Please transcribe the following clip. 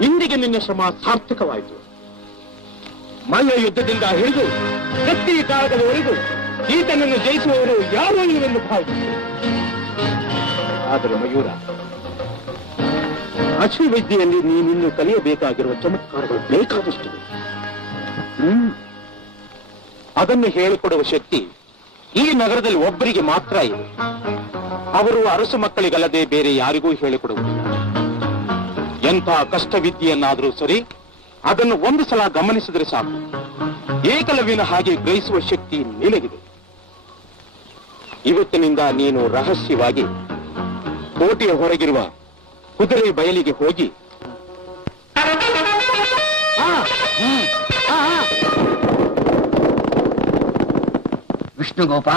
ಇಂದಿಗೆ ನಿನ್ನ ಶ್ರಮ ಸಾರ್ಥಕವಾಯಿತು. ಮಲ್ಲ ಯುದ್ಧದಿಂದ ಹಿಡಿದು ಕತ್ತಿ ಕಾಲದವರೆಗೂ ಈತನನ್ನು ಜಯಿಸುವವರು ಯಾರೋ ಇವರನ್ನು ಭಾವಿಸಿತು ಆದರೆ ಮಯೂರ, ಅಶ್ವವಿದ್ಯೆಯಲ್ಲಿ ನೀನಿನ್ನು ಕಲಿಯಬೇಕಾಗಿರುವ ಚಮತ್ಕಾರಗಳು ಬೇಕಾದಷ್ಟು. ಹ್ಮ್. ಅದನ್ನು ಹೇಳಿಕೊಡುವ ಶಕ್ತಿ ಈ ನಗರದಲ್ಲಿ ಒಬ್ಬರಿಗೆ ಮಾತ್ರ ಇದೆ ಅವರು ಅರಸು ಮಕ್ಕಳಿಗಲ್ಲದೆ ಬೇರೆ ಯಾರಿಗೂ ಹೇಳಿಕೊಡುವುದಿಲ್ಲ. ಎಂಥ ಕಷ್ಟವಿದ್ಯೆಯನ್ನಾದರೂ ಸರಿ ಅದನ್ನು ಒಂದು ಸಲ ಗಮನಿಸಿದರೆ ಸಾಕು. ಏಕಲವ್ಯನ ಹಾಗೆ ಗ್ರಹಿಸುವ ಶಕ್ತಿ ನಿನಗಿದೆ. ಇವತ್ತಿನಿಂದ ನೀನು ರಹಸ್ಯವಾಗಿ ಕೋಟೆಯ ಹೊರಗಿರುವ ಕುದುರೆ ಬಯಲಿಗೆ ಹೋಗಿ ವಿಷ್ಣುಗೋಪ